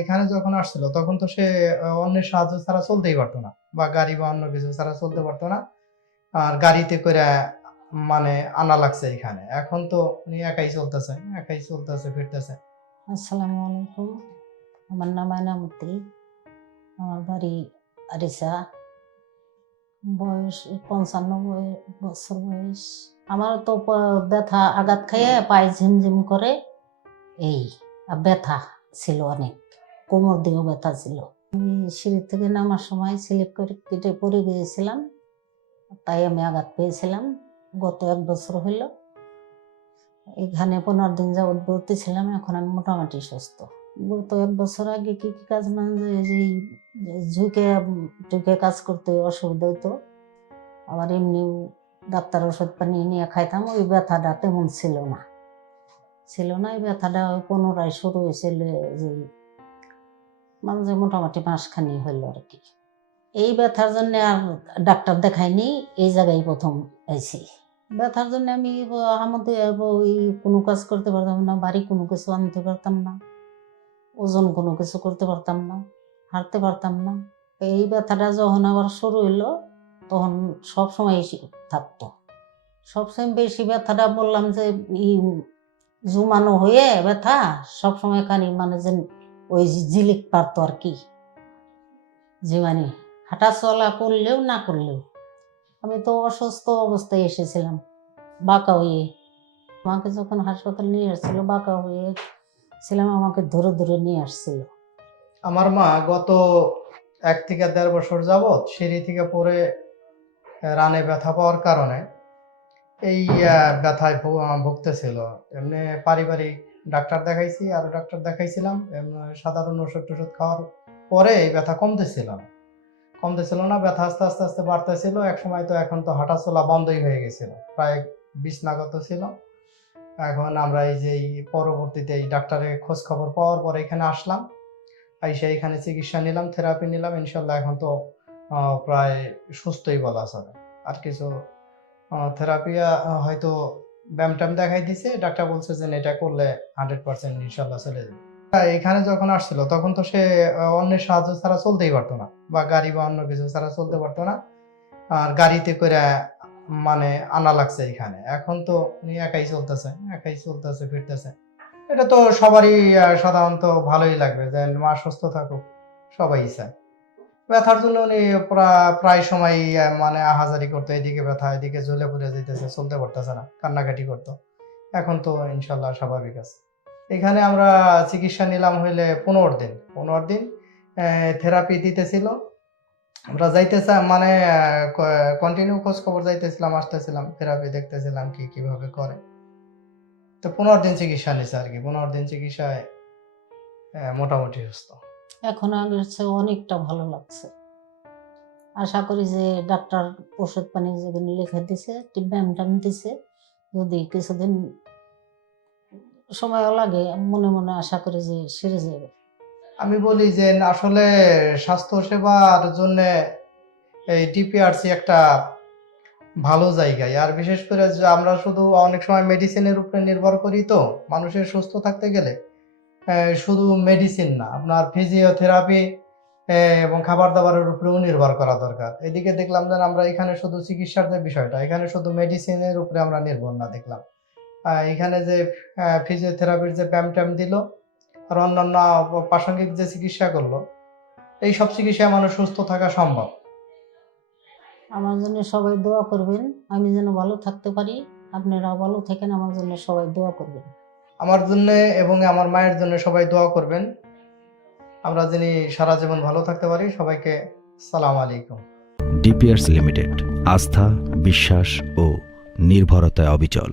এখানে যখন আসছিল, তখন তো সে অন্যের সাহায্য ছাড়া চলতেই পারতো না বা গাড়ি বা অন্য কিছু ছাড়া চলতে পারতো না। আর গাড়িতে করে মানে আনা লাগছে এখানে। এখন তো উনি একাই চলতেছে একাই চলতেছে, ফিরতেছে। আসসালামু আলাইকুম। আমার নাম আয়নামতি আমার বাড়ি আরিসা বয়স পঞ্চান্ন বছর বয়স। আমার তো ব্যথা আঘাত খাইয়ে পায়ে ঝিমঝিম করে। এই ব্যথা ছিল অনেক। কোমর দিয়েও ব্যথা ছিল। আমি সিঁড়ি থেকে নামার সময় স্লিপ করে কেটে পড়ে গিয়েছিলাম, তাই আমি আঘাত পেয়েছিলাম। গত এক বছর হইল এখানে পনেরো দিন যাবৎ ভর্তি ছিলাম, এখন আমি মোটামুটি সুস্থ। গত এক বছর আগে কি কি কাজ মানে যে ঝুঁকে ঝুঁকে কাজ করতে অসুবিধা হতো আবার এমনি ডাক্তার ওষুধ পানি নিয়ে খাইতাম, ওই ব্যথাটা তেমন ছিল না। ছিল না, এই ব্যথাটা পুনরায় শুরু হয়েছিল যে মানে মোটামুটি মাসখানি হইল আর কি। এই ব্যথার জন্য আর ডাক্তার দেখাইনি এই জায়গায় প্রথম আইছি ব্যথার জন্য আমি আমাদের কোনো কাজ করতে পারতাম না, বাড়ি কোনো কিছু আনতে পারতাম না, ওজন কোনো কিছু করতে পারতাম না, হাঁটতে পারতাম না। এই ব্যথাটা যখন আবার শুরু হইল, তখন সব সময় থাকতো। সবসময় বেশি ব্যথাটা বললাম যে জুমানো হয়ে ব্যথা সবসময় খানি মানে যে ওই জিলিক পারতো আর কি। যে মানে হাঁটা চলা করলেও না করলেও। আমি তো অসুস্থ অবস্থায় এসেছিলাম, বাঁকা হয়ে। আমাকে যখন হাসপাতালে নিয়ে আসছিল, বাঁকা হয়ে ছিলাম, আমাকে ধরে ধরে নিয়ে আসছিল। আমার মা গত এক থেকে দেড় বছর যাবৎ সিঁড়ি থেকে পরে রানে ব্যথা পাওয়ার কারণে এই ব্যথায় ভুগতেছিল। এমনি পারিবারিক ডাক্তার দেখাইছি, আরও ডাক্তার দেখাইছিলাম সাধারণ ওষুধ টষুধ খাওয়ার পরে এই ব্যথা কমতেছিল। না কমতেছিল না, ব্যথা আস্তে আস্তে আস্তে বাড়তেছিল, এক সময় তো এখন তো হাঁটা চলা বন্ধই হয়ে গেছিল, প্রায় বিষ নাগত ছিল। এখন আমরা এই যে পরবর্তীতে এই ডাক্তারের খোঁজ খবর পাওয়ার পর এখানে আসলাম, আইসা এখানে চিকিৎসা নিলাম, থেরাপি নিলাম, ইনশাল্লাহ এখন তো প্রায় সুস্থই বলা চলে। আর কিছু থেরাপি হয়তো ব্যায়াম ট্যাম দেখাই দিছে, ডাক্তার বলছে যে এটা করলে হান্ড্রেড পার্সেন্ট ইনশাল্লাহ চলে যাবে। এখানে যখন আসছিল, তখন তো সে অন্যের সাহায্য ছাড়া চলতেই পারতো না, বা গাড়ি বা অন্য কিছু ছাড়া চলতে পারতো না, আর গাড়িতে করে মানে আনা লাগছে এখানে। এখন তো উনি একাই চলতেছে একাই চলতেছে, ফিরতেছে। এটা তো সবারই সাধারণত ভালোই লাগবে, যে মা সুস্থ থাকুক, সবাই চায়। ব্যথার জন্য উনি প্রায় সময় মানে আহাজারি করতো, এদিকে ব্যথা, এদিকে জ্বলে পুড়ে যেতেছে চলতে পারতেছে না, কান্নাকাটি করতো। এখন তো ইনশাল্লাহ স্বাভাবিক আছে। এখানে আমরা চিকিৎসা নিলাম হইলে পনেরো দিন পনেরো দিন থেরাপি দিতেছিল। আমরা যাইতেছিলাম মানে কন্টিনিউ খোঁজ খবর যাইতেছিলাম, আসতেছিলাম থেরাপি দেখতেছিলাম কি, কীভাবে করে। তো পনেরো দিন চিকিৎসা নিছে আর কি, পনেরো দিন চিকিৎসায় মোটামুটি সুস্থ। এখন আগের চেয়ে অনেকটা ভালো লাগছে। আশা করি যে ডাক্তার ওষুধ পানি যেগুলো লিখে দিছে ব্যায়াম ট্যাম দিছে, যদি কিছুদিন সময় লাগে, মনে মনে আশা করি যে সেরে যাবে। আমি বলি যে আসলে স্বাস্থ্য সেবার জন্য এই ডিপিআরসি একটা ভালো জায়গায় আর বিশেষ করে আমরা শুধু অনেক সময় মেডিসিনের উপরে নির্ভর করি তো, মানুষের সুস্থ থাকতে গেলে। শুধু মেডিসিন না, আপনার ফিজিওথেরাপি এবং খাবার দাবারের উপরেও নির্ভর করা দরকার। এদিকে দেখলাম যে আমরা এখানে শুধু চিকিৎসার যে বিষয়টা, এখানে শুধু মেডিসিনের উপরে আমরা নির্ভর না দেখলাম। এখানে যে ফিজিওথেরাপির যে ব্যায়াম ট্যাম দিল, আর অন্যান্য প্রাসঙ্গিক যে চিকিৎসা করল, এই সব চিকিৎসায় মানুষ সুস্থ থাকা সম্ভব। আমার জন্য সবাই দোয়া করবেন, আমি যেন ভালো থাকতে পারি, আপনারাও ভালো থাকেন, আমার জন্য সবাই দোয়া করবেন। আমার জন্য এবং আমার মায়ের জন্য সবাই দোয়া করবেন। আমরা যিনি সারা জীবন ভালো থাকতে পারি, সবাইকে সালাম আলাইকুম। ডিপিয়ার্স লিমিটেড, আস্থা, বিশ্বাস ও নির্ভরতায় অবিচল।